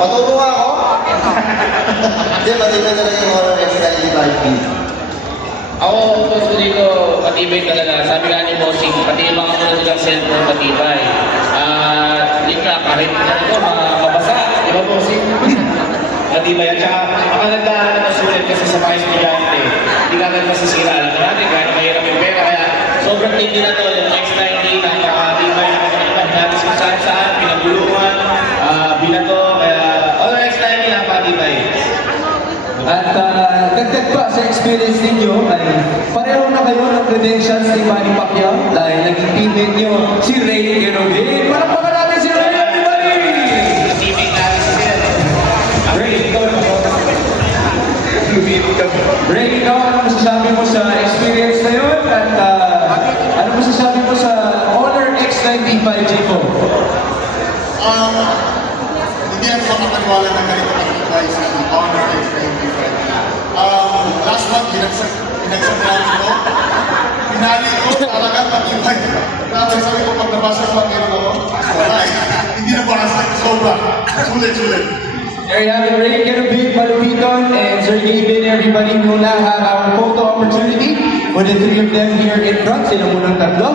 Matutuwa ako? Hindi, matibay talaga yung Honor X95. Ako, gusto dito, matibay talaga. Sabi nga ni Bossing, pati yung mga muna nilang cellphone, matibay. Hindi ka, kahit ano ko, mabasa. Di ba, Bossing? Matibay. At saka, maganda na sulit kasi sa mga estudyante. Hindi ka agad masisira. Alam natin, kahit mahirap yung pera. Kaya, sobrang tindi na to. Yung X90, napakatibay na kapag natin kung saan-saan, pinagulungan, binato. Kaya, X90, napakatibay. At dagdag pa sa experience ninyo ay pareho na kayo ng credentials ni Manny Pacquiao dahil naging teammate nyo si Ray Genovese. Palakpakan natin si Ray, everybody! Teammate natin si Sir. Ray, ikaw, ano masasabi mo sa experience na yun? At ano masasabi mo sa Honor X95 G4? Hindi ako makapaniwala na ganito matibay sa Honor X95. Last month, pinagsabihan ko. Pinali ko, talagang matibay. Grabe, sabi ko, pag nabasa ko ang meron ako, wala eh. Hindi nabasa, sobra. Sulit-sulit. There you have it, Ray Genovese, Malupiton, and Sergey Bin. Everybody will now have our photo opportunity with the three of them here in front. Sila munang tatlo.